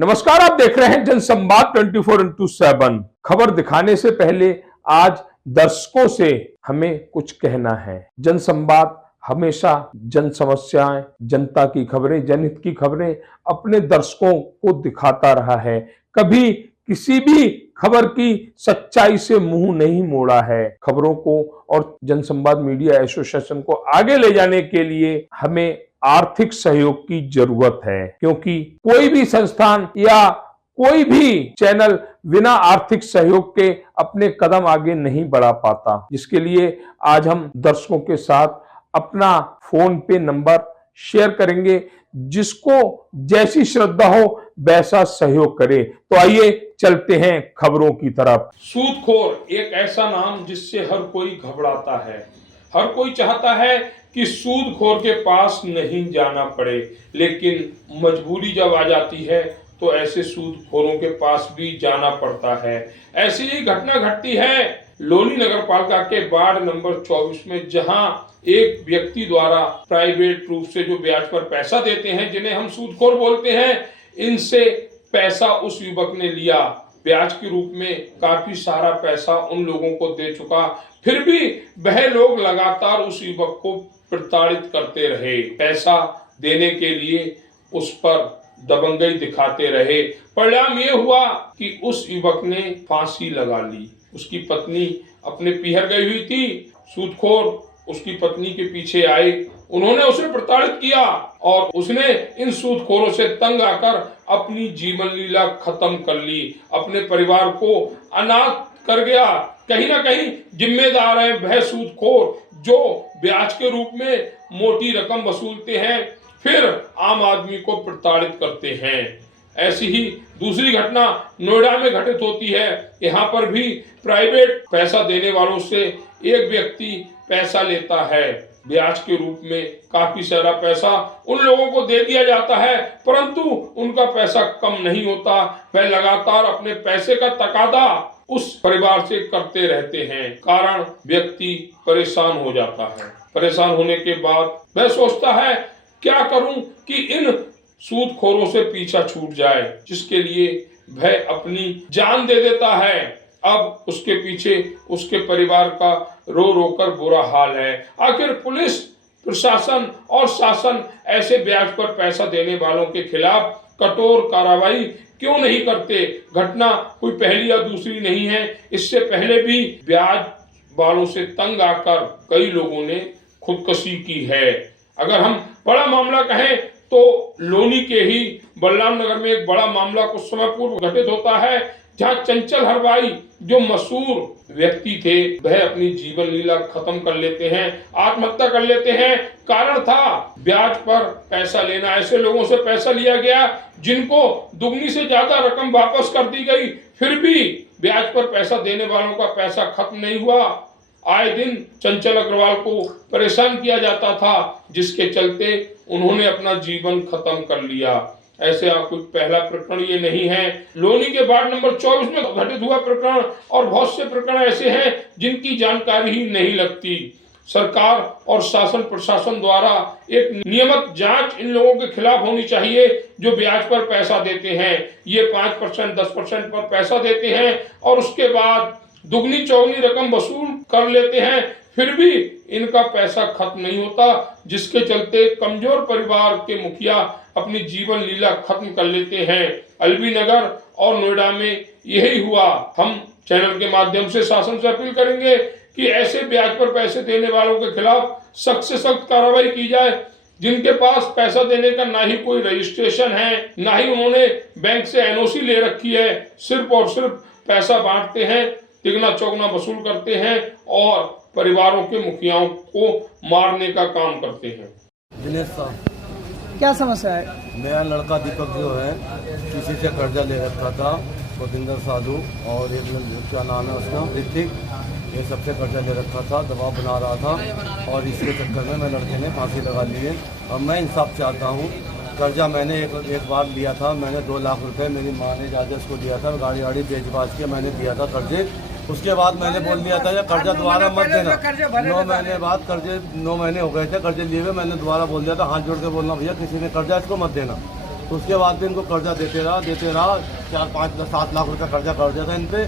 नमस्कार, आप देख रहे हैं जनसंवाद 24x7। खबर दिखाने से पहले आज दर्शकों से हमें कुछ कहना है। जनसंवाद हमेशा जन समस्याएं, जनता की खबरें, जनहित की खबरें अपने दर्शकों को दिखाता रहा है। कभी किसी भी खबर की सच्चाई से मुंह नहीं मोड़ा है। खबरों को और जनसंवाद मीडिया एसोसिएशन को आगे ले जाने के लिए हमें आर्थिक सहयोग की जरूरत है, क्योंकि कोई भी संस्थान या कोई भी चैनल बिना आर्थिक सहयोग के अपने कदम आगे नहीं बढ़ा पाता। जिसके लिए आज हम दर्शकों के साथ अपना फोन पे नंबर शेयर करेंगे, जिसको जैसी श्रद्धा हो वैसा सहयोग करे। तो आइए चलते हैं खबरों की तरफ। सूदखोर एक ऐसा नाम जिससे हर कोई घबराता है। हर कोई चाहता है कि सूदखोर के पास नहीं जाना पड़े, लेकिन मजबूरी जब आ जाती है तो ऐसे सूदखोरों के पास भी जाना पड़ता है। ऐसी ही घटना घटती है लोनी नगर पालिका के वार्ड नंबर 24 में, जहां एक व्यक्ति द्वारा प्राइवेट रूप से जो ब्याज पर पैसा देते हैं, जिन्हें हम सूदखोर बोलते हैं, इनसे पैसा उस युवक ने लिया। ब्याज के रूप में काफी सारा पैसा उन लोगों को दे चुका, फिर भी वह लोग लगातार उस युवक को प्रताड़ित करते रहे। पैसा देने के लिए उस पर दबंगई दिखाते रहे। परिणाम ये हुआ कि उस युवक ने फांसी लगा ली। उसकी पत्नी अपने पीहर गई हुई थी। सूदखोर उसकी पत्नी के पीछे आए, उन्होंने उसे प्रताड़ित किया और उसने इन सूदखोरों से तंग आकर अपनी जीवन लीला खत्म कर ली। अपने परिवार को अनाथ कर गया। कहीं ना कहीं जिम्मेदार है वह सूदखोर जो ब्याज के रूप में मोटी रकम वसूलते हैं, फिर आम आदमी को प्रताड़ित करते हैं। ऐसी ही दूसरी घटना नोएडा में घटित होती है। यहाँ पर भी प्राइवेट पैसा देने वालों से एक व्यक्ति पैसा लेता है। ब्याज के रूप में काफी सारा पैसा उन लोगों को दे दिया जाता है, परंतु उनका पैसा कम नहीं होता। वह लगातार अपने पैसे का तकादा उस परिवार से करते रहते हैं। कारण व्यक्ति परेशान हो जाता है। परेशान होने के बाद वह सोचता है क्या करूं कि इन सूदखोरों से पीछा छूट जाए, जिसके लिए वह अपनी जान दे देता है। अब उसके पीछे उसके परिवार का रो रो कर बुरा हाल है। आखिर पुलिस प्रशासन और शासन ऐसे ब्याज पर पैसा देने वालों के खिलाफ कठोर कार्रवाई क्यों नहीं करते? घटना कोई पहली या दूसरी नहीं है। इससे पहले भी ब्याज वालों से तंग आकर कई लोगों ने खुदकुशी की है। अगर हम बड़ा मामला कहें तो लोनी के ही बलराम नगर में एक बड़ा मामला कुछ समय पूर्व घटित होता है, जहां चंचल हरवाई जो मशहूर व्यक्ति थे, वह अपनी जीवन लीला खत्म कर लेते हैं, आत्महत्या कर लेते हैं। कारण था ब्याज पर पैसा लेना। ऐसे लोगों से पैसा लिया गया जिनको दुगनी से ज्यादा रकम वापस कर दी गई, फिर भी ब्याज पर पैसा देने वालों का पैसा खत्म नहीं हुआ। आए दिन चंचल अग्रवाल को परेशान किया जाता था, जिसके चलते उन्होंने अपना जीवन खत्म कर लिया। ऐसे कोई पहला प्रकरण ये नहीं है। लोनी के वार्ड नंबर 24 में घटित हुआ प्रकरण और बहुत से प्रकरण ऐसे हैं जिनकी जानकारी ही नहीं लगती। सरकार और शासन प्रशासन द्वारा एक नियमित जांच इन लोगों के खिलाफ होनी चाहिए जो ब्याज पर पैसा देते हैं। ये 5% 10% पर पैसा देते हैं और उसके बाद दुगनी चौगनी रकम वसूल कर लेते हैं, फिर भी इनका पैसा खत्म नहीं होता, जिसके चलते कमजोर परिवार के मुखिया अपनी जीवन लीला खत्म कर लेते हैं। अलबी नगर और नोएडा में यही हुआ। हम चैनल के माध्यम से शासन से अपील करेंगे कि ऐसे ब्याज पर पैसे देने वालों के खिलाफ सख्त से सख्त कार्रवाई की जाए। जिनके पास पैसा देने का ना ही कोई रजिस्ट्रेशन है, ना ही उन्होंने बैंक से एनओसी ले रखी है, सिर्फ और सिर्फ पैसा बांटते हैं, तिगना चौगना वसूल करते हैं और परिवारों के मुखियाओं को मारने का काम करते हैं। दिनेश साहब, क्या समस्या है? मेरा लड़का दीपक जो है किसी से कर्जा ले रखा था, स्वतंत्र साधु और एक क्या नाम है उसका, ऋतिक, ये सबसे कर्जा ले रखा था, दबाव बना रहा था और इसके चक्कर में मैं लड़के ने फांसी लगा ली है। और मैं इंसाफ चाहता हूँ। कर्जा मैंने एक बार लिया था, मैंने 2 लाख रुपए मेरी माँ ने जाके उसको दिया था, गाड़ी बेच बाज के मैंने दिया था कर्जे। उसके बाद मैंने बोल दिया था कर्जा दोबारा मत देना। 9 महीने बाद कर्जे 9 महीने हो गए थे कर्जे लिए हुए, मैंने दोबारा बोल दिया था, हाथ जोड़ के बोलना भैया किसी ने कर्जा इसको मत देना। तो उसके बाद भी इनको कर्जा देते रहा 4-5-7 लाख रुपया कर्जा कर दिया था इन पे।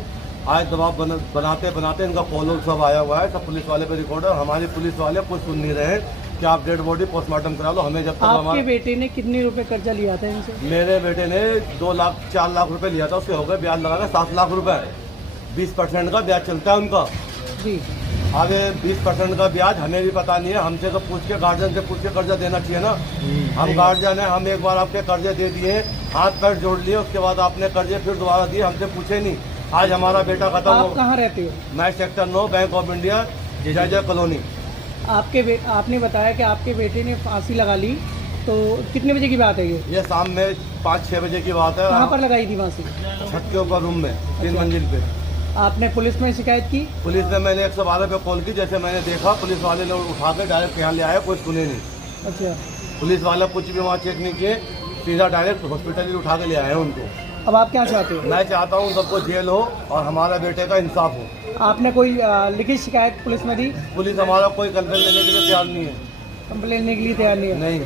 आज दबाव बनाते बनाते इनका कॉल सब आया हुआ है, सब पुलिस वाले पे रिकॉर्ड है। हमारी पुलिस वाले कुछ सुन नहीं रहे कि आप डेड बॉडी पोस्टमार्टम करा लो, हमें जब तक आपके बेटे ने कितने रुपए कर्जा लिया था इनसे? मेरे बेटे ने 2-4 लाख रुपए लिया था, उसके हो गए ब्याज लगा 7 लाख रुपए। 20% का ब्याज चलता है उनका जी। आगे 20% का ब्याज हमें भी पता नहीं है, हमसे तो पूछ के गार्जियन से पूछ के कर्जा देना चाहिए ना। हम गार्जियन है, हम एक बार आपके कर्जे दे दिए, हाथ पैर जोड़ लिए, उसके बाद आपने कर्जे फिर दोबारा दिए, हमसे पूछे नहीं। आज हमारा बेटा खत्म आप हो। कहाँ रहते हो? मैं सेक्टर 9 बैंक ऑफ इंडिया जय कॉलोनी। आपने बताया कि आपके बेटे ने फांसी लगा ली, तो कितने बजे की बात है ये? शाम में 5-6 बजे की बात है। कहाँ पर लगाई थी फांसी? छत के ऊपर रूम में 3 मंजिल पे। आपने पुलिस में शिकायत की? पुलिस ने मैंने 112 पे कॉल की, जैसे मैंने देखा पुलिस वाले ने उठा के डायरेक्ट यहाँ ले आए, कुछ सुने नहीं। अच्छा। पुलिस वाले कुछ भी वहाँ चेक नहीं किए, सीधा डायरेक्ट हॉस्पिटल ही उठा के ले आए उनको। अब आप क्या चाहते हो? मैं चाहता हूँ सबको जेल हो और हमारा बेटे का इंसाफ हो। आपने कोई लिखित शिकायत पुलिस में दी? पुलिस हमारा कोई कंप्लेन लेने के लिए तैयार नहीं है। कंप्लेन लेने के लिए तैयार नहीं है? नहीं।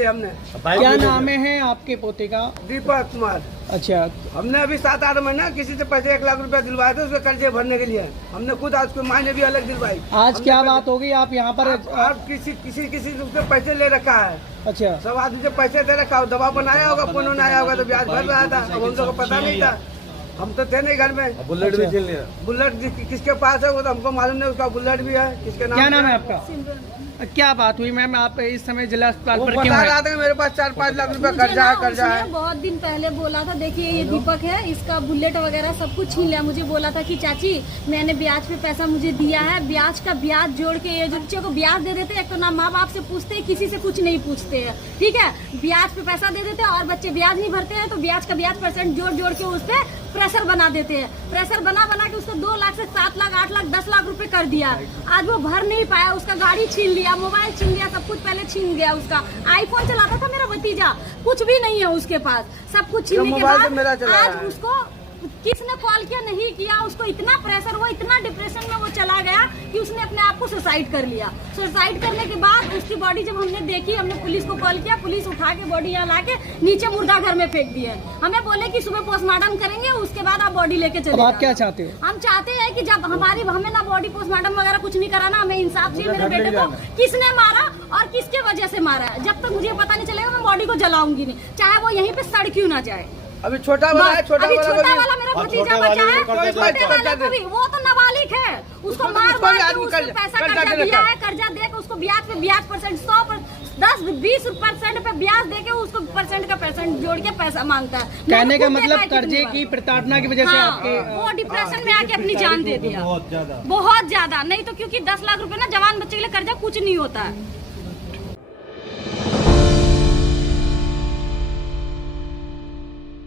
हमने क्या नाम है आपके पोते का? दीपक कुमार। अच्छा। हमने अभी 7-8 महीना किसी से पैसे 1 लाख रुपया दिलवाए थे, उसके कर्जे भरने के लिए। हमने खुद आज को मायने भी अलग दिलवाई। आज क्या बात होगी? आप यहाँ पर आप किसी से पैसे ले रखा है। अच्छा। सब आदमी से पैसे दे रखा, दबाव बनाया होगा, फोन आया होगा तो ब्याज भर रहा था। अब हम लोग को पता नहीं था, हम तो थे नहीं घर में। बुलेट भी छीन लिया। बुलेट किसके पास है वो तो हमको मालूम नहीं, उसका बुलेट भी है। किसके नाम? क्या नाम है आपका? क्या बात हुई मैम? आप इस समय जिला अस्पताल वो पर क्यों बता हैं? रहा था कि मेरे पास 4-5 लाख रुपया मुझे कर्जा ना है, कर्जा है। उसने बहुत दिन पहले बोला था, देखिए ये दीपक है, इसका बुलेट वगैरह सब कुछ छीन लिया। मुझे बोला था कि चाची मैंने ब्याज पे पैसा मुझे दिया है, ब्याज का ब्याज जोड़ के ये जो बच्चे को ब्याज दे देते हैं, एक तो ना माँ बाप से पूछते हैं, किसी से कुछ नहीं पूछते हैं, ठीक है। ब्याज पे पैसा दे देते हैं और बच्चे ब्याज नहीं भरते हैं, तो ब्याज का ब्याज % जोड़ के उस पर प्रेशर बना देते हैं। प्रेशर बना के उसको 2 लाख से 7 लाख 8 लाख 10 लाख रुपए कर दिया। आज वो भर नहीं पाया, उसका गाड़ी छीन लिया, मोबाइल छीन लिया, सब कुछ पहले छीन गया। उसका आईफोन चलाता था मेरा भतीजा, कुछ भी नहीं है उसके पास, सब कुछ छीनने के बाद आज उसको किसने कॉल किया नहीं किया, उसको इतना प्रेशर हुआ, इतना डिप्रेशन में वो चला गया कि उसने अपने आप को सुसाइड कर लिया। सुसाइड करने के बाद उसकी बॉडी जब हमने देखी, हमने पुलिस को कॉल किया, पुलिस उठा के बॉडी यहाँ ला के नीचे मुर्दा घर में फेंक दिए। हमें बोले कि सुबह पोस्टमार्टम करेंगे, उसके बाद आप बॉडी लेके चले। आप क्या चाहते हो? हम चाहते हैं कि जब हमें ना बॉडी पोस्टमार्टम वगैरह कुछ नहीं कराना, हमें इंसाफ चाहिए। मेरे बेटे को किसने मारा और किसके वजह से मारा है, जब तक मुझे पता नहीं चलेगा मैं बॉडी को जलाऊंगी नहीं, चाहे वो यहीं पे सड़ क्यों ना जाए। अभी छोटा वाला है, छोटा वाला मेरा भतीजा बचा है, छोटे वाले को भी, वो तो नाबालिग है, उसको मार के उसको पैसा कर्जा दिया है, कर्जा दे के उसको ब्याज पे ब्याज % 10-20% पे ब्याज दे के उसको % का % जोड़ के पैसा मांगता है। कहने का मतलब कर्जे की प्रताड़ना की वजह से हाँ, आपके वो डिप्रेशन में आके अपनी जान दे दिया। बहुत ज्यादा नहीं तो, क्योंकि 10 लाख रुपए ना जवान बच्चे के लिए कर्जा कुछ नहीं होता है।